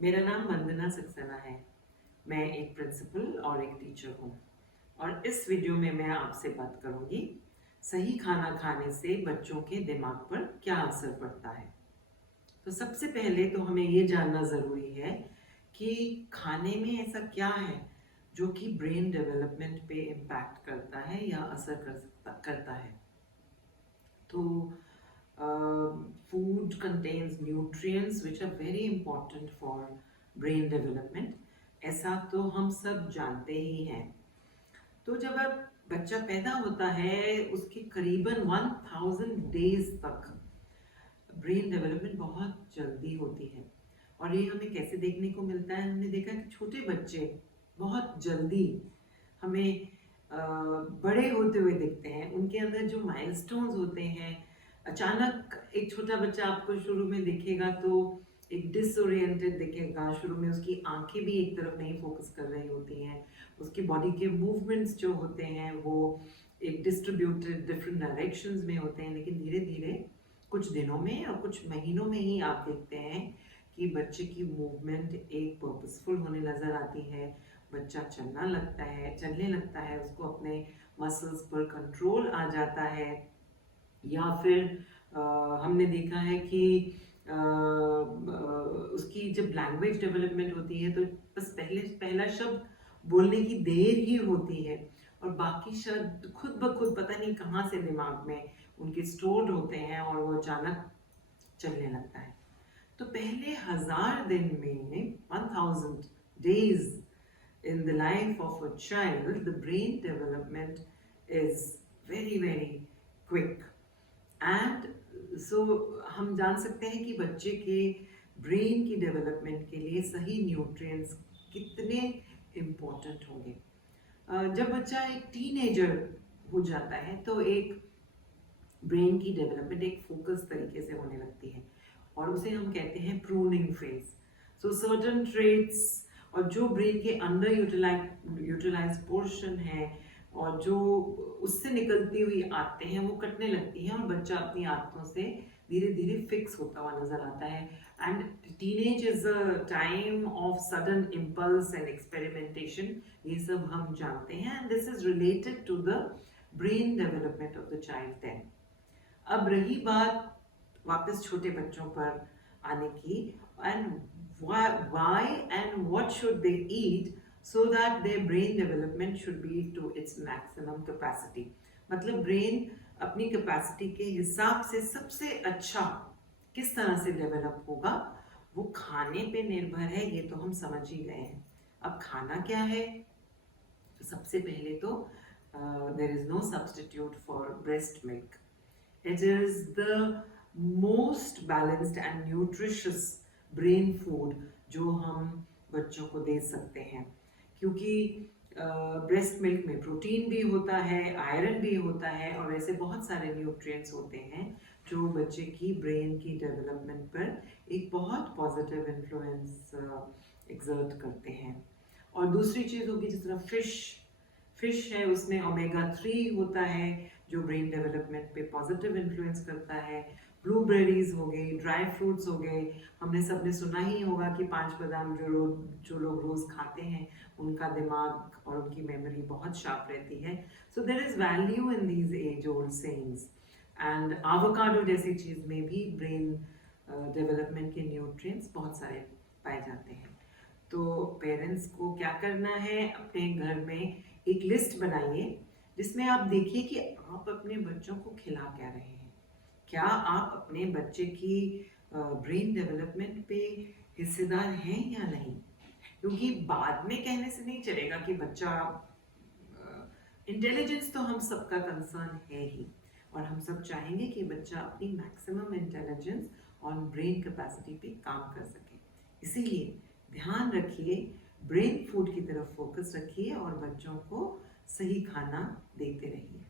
मेरा नाम वंदना सक्सेना है। मैं एक प्रिंसिपल और एक टीचर हूँ और इस वीडियो में मैं आपसे बात करूँगी सही खाना खाने से बच्चों के दिमाग पर क्या असर पड़ता है। तो सबसे पहले तो हमें ये जानना ज़रूरी है कि खाने में ऐसा क्या है जो कि ब्रेन डेवलपमेंट पे इम्पैक्ट करता है या असर करता है। तो food contains nutrients which are very important for brain development, ऐसा तो हम सब जानते ही हैं। तो जब अब बच्चा पैदा होता है उसके करीबन 1000 डेज तक ब्रेन डेवलपमेंट बहुत जल्दी होती है। और ये हमें कैसे देखने को मिलता है, हमने देखा कि छोटे बच्चे बहुत जल्दी हमें बड़े होते हुए दिखते हैं। उनके अंदर जो माइलस्टोन्स होते हैं, अचानक एक छोटा बच्चा आपको शुरू में दिखेगा तो एक डिसओरिएंटेड दिखेगा। शुरू में उसकी आंखें भी एक तरफ नहीं फोकस कर रही होती हैं, उसकी बॉडी के मूवमेंट्स जो होते हैं वो एक डिस्ट्रीब्यूटेड डिफरेंट डायरेक्शंस में होते हैं। लेकिन धीरे धीरे कुछ दिनों में और कुछ महीनों में ही आप देखते हैं कि बच्चे की मूवमेंट एक पर्पसफुल होने नज़र आती है। बच्चा चलने लगता है, उसको अपने मसल्स पर कंट्रोल आ जाता है। या फिर हमने देखा है कि उसकी जब लैंग्वेज डेवलपमेंट होती है तो बस पहला शब्द बोलने की देर ही होती है और बाकी शब्द खुद ब खुद पता नहीं कहाँ से दिमाग में उनके स्टोर्ड होते हैं और वो अचानक चलने लगता है। तो पहले 1000 दिन में 1000 days in the life of a child, the brain development is very quick. And so हम जान सकते हैं कि बच्चे के ब्रेन की डेवलपमेंट के लिए सही न्यूट्रिएंट्स कितने इम्पोर्टेंट होंगे। जब बच्चा एक टीनेजर हो जाता है तो एक ब्रेन की डेवलपमेंट एक फोकस तरीके से होने लगती है और उसे हम कहते हैं pruning phase. So certain traits और जो ब्रेन के अंडर यूटिलाइज पोर्शन है और जो उससे निकलती हुई आते हैं वो कटने लगती हैं और बच्चा अपनी आदतों से धीरे धीरे फिक्स होता हुआ नजर आता है। And teenage is a time of sudden impulse and experimentation, ये सब हम जानते हैं। And this is related to the brain development of the child then. अब रही बात वापस छोटे बच्चों पर आने की, and why and what should they eat so that their brain development should be to its maximum capacity। मतलब ब्रेन अपनी कैपेसिटी के हिसाब से सबसे अच्छा किस तरह से डेवलप होगा वो खाने पे निर्भर है, ये तो हम समझ ही गए हैं। अब खाना क्या है? सबसे पहले तो there is no substitute for breast milk. It is the most balanced and nutritious brain food जो हम बच्चों को दे सकते हैं, क्योंकि ब्रेस्ट मिल्क में प्रोटीन भी होता है, आयरन भी होता है और ऐसे बहुत सारे न्यूट्रिएंट्स होते हैं जो बच्चे की ब्रेन की डेवलपमेंट पर एक बहुत पॉजिटिव इन्फ्लुएंस एक्सर्ट करते हैं। और दूसरी चीज़ होगी जिस तरह फिश है, उसमें ओमेगा 3 होता है जो ब्रेन डेवलपमेंट पे पॉजिटिव इन्फ्लुएंस करता है। ब्लूबेरीज हो गई, ड्राई फ्रूट्स हो गए। हमने सबने सुना ही होगा कि 5 बादाम जो लोग रोज खाते हैं उनका दिमाग और उनकी मेमोरी बहुत शार्प रहती है। So there is value in these age old sayings. And avocado जैसी चीज में भी ब्रेन डेवलपमेंट के न्यूट्रिएंट्स बहुत सारे पाए जाते हैं। तो पेरेंट्स को क्या करना है, अपने घर में एक लिस्ट बनाइए जिसमें आप देखिए कि आप अपने बच्चों को खिला क्या रहे हैं। क्या आप अपने बच्चे की ब्रेन डेवलपमेंट पे हिस्सेदार हैं या नहीं? क्योंकि बाद में कहने से नहीं चलेगा कि बच्चा इंटेलिजेंस तो हम सबका कंसर्न है ही और हम सब चाहेंगे कि बच्चा अपनी मैक्सिमम इंटेलिजेंस और ब्रेन कैपेसिटी पे काम कर सके। इसीलिए ध्यान रखिए, ब्रेन फूड की तरफ फोकस रखिए और बच्चों को सही खाना देते रहिए।